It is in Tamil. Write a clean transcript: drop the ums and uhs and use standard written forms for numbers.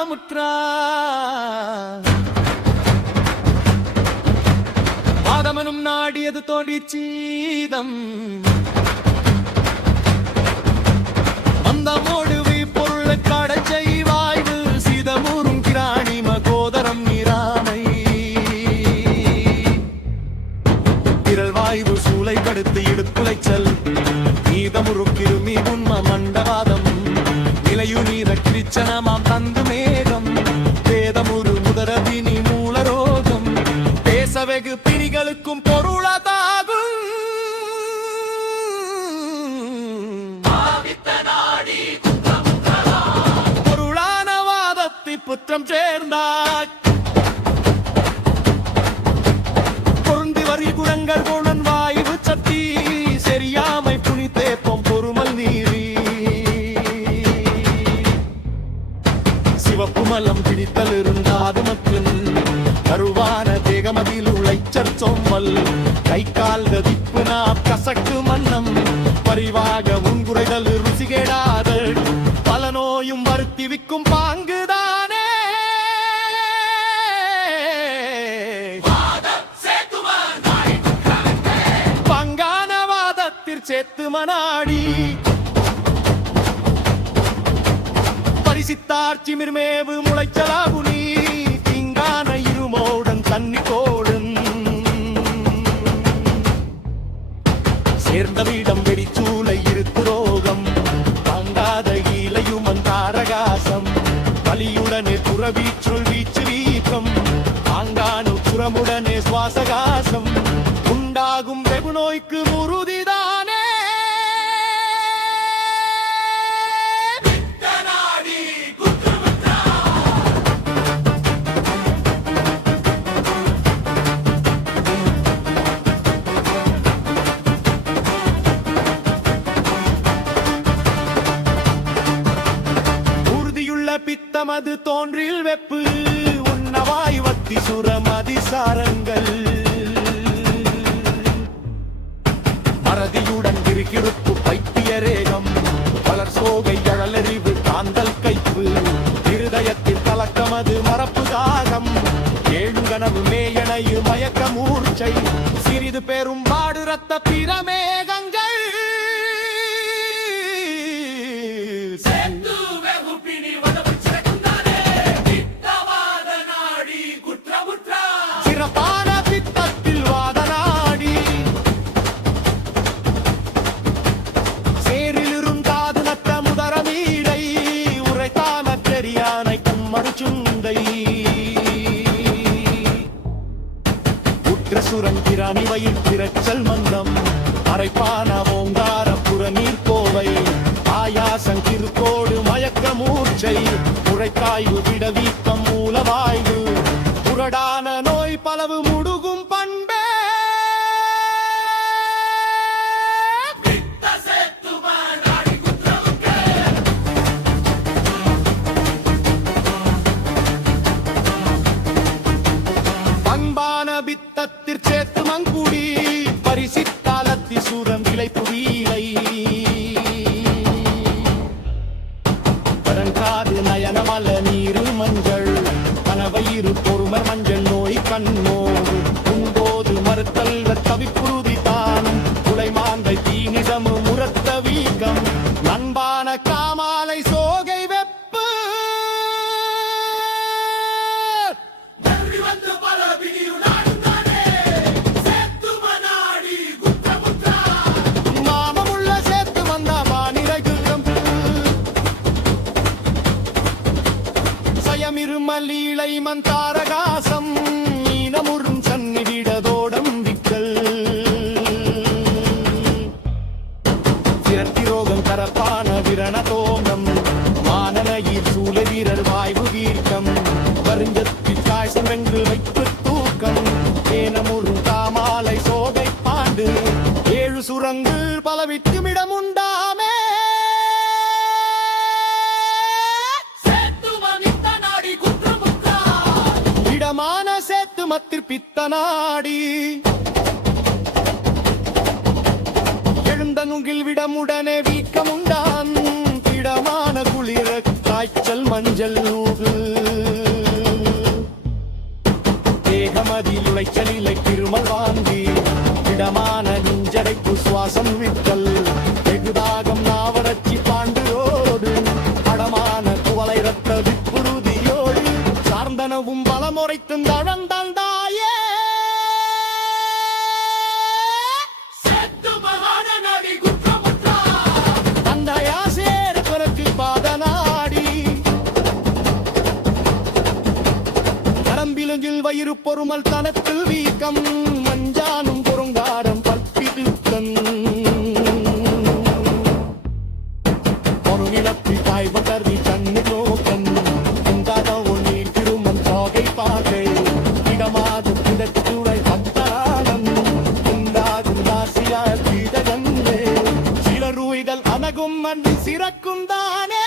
குற்றமுற்றா ஆதமனும் நாடியது தோண்டி சீதம் மந்தமோடு பொருளை கடச்சை வாய்வு சீதமூரும் கிராணி மகோதரம் நீராமை திரள் வாய்வு சூளை கடுத்து இடுக்குலைச்சல் நீதமுறுக்கிருமி உண்ம மண்டவாதம் நிலையு நீர கிரிச்சனமாம் தந்து மேகம் வேதமுரு முதரதினி மூலரோகம் பேசவெகு பிணிகளுக்கும் பொருளதாகும் பொருளான வாதத்தை புற்றம் சேர்ந்தாய் பொருந்தி வரி குணங்கள் குணன் வாய்வு சக்தி சரியாமை புனி தேப்பம் பொறுமல் நீரி சிவப்பு மலம் பிடித்தல் இருந்தாது மக்கள் கருவான தேகமதில் உழைச்சற் சொம்மல் கை கால் கதிப்பு நாம் கசக்கு மன்னம் பரிவாக முன்குறைதல் ருசிகேடாத பல நோயும் வருத்தி விக்கும் பாங்குதானே பங்கான வாதத்திற் சேத்து மனாடி பரிசித்தார் சிமிர்மேவு முளைச்சலாகுனி திங்கான இருமோடன் தண்ணி கோடன் சேர்ந்த வீடம் வெடிச்சூளை இருத்து ரோகம் தாங்காத ஈலையுமன் தாரகாசம் வலியுடனே புறவீற்றுள் வீச்சு வீக்கம் தாங்கானு புறமுடனே சுவாசகாசம் உண்டாகும் வெகு நோய்க்கு முருதிதானே பித்தமது தோன்றில் வெப்பு உன்னவாய் வத்தி சுரமதி சாரங்கள் மறதியுடன் கிருக்கிருப்பு பைத்தியரேகம் பலர் சோகை அழலறிவு காந்தல் கைப்பு இருதயத்தில் கலக்கமது மரப்பு தாகம் ஏழுங்கனவு மேயனையு மயக்க மூர்ச்சை சிறிது பெரும் பாடு ரத்த பிரமேகங்கள் சுரங்கிராணி வயிற் திரச்சல் மந்தம் அரைப்பான ஓங்கார புற நீர்கோவை ஆயாசம் கிருக்கோடு மயக்க மூர்ச்சை உரைக்காய்வு விடவீக்கம் மூலவாய்வு புரடான நோய் பலவு முடுகும் பண்பே பித்தத்திற் சேத்து மங்குடி பரிசித்தாலத்தி சூரம் விலை புவியிலை பரங்காது நயனமல நீரு மஞ்சள் கனவயிறு பொறுமர் மஞ்சள் நோய் கண்ணோடு உம்போது மறுத்தல் தவிப்புறுதி தானும் குலைமாந்தை தீனிதமு முரத்த வீக்கம் நண்பான காமாலை சோகை வெப்பு இருமலீளை மந்தாரகாசம் மீனமுறும் சன்னி விடதோடம் விக்கல் திரட்டி ரோகம் கரப்பான விரணதோகம் மானநயிர் சூழ வீரர் வாய்வு வீர்க்கம் வருஞ்சத்தில் காய்ச்சல் வென்று வைப்பு தூக்கம் ஏனமுறும் காமாலை சோகை பாண்டு ஏழு சுரங்கு பல விட்டுமிடம் உண்டாமே சேத்து மத்திர் பித்த நாடி எழுந்த நுங்கில் விடமுடனே வீக்கமுண்டான் திடமான குளிர காய்ச்சல் மஞ்சள் நூகு வயிறு பொறுமல் தனத்தில் வீக்கம் மஞ்சானும் குறுங்காடம் பற்பிடுக்கன் ஒரு நிலத்தில் காய்வ கருதி கண்ணு நோக்கன் உண்டாத ஒளி திருமன் தோகை பாகை இடமாதும் கிடத்துறை பத்தரானம் உண்டாகும் ராசியார் கீதகந்தே சில ரூய்கள் அனகும் மண்ணில் சிறக்கும் தானே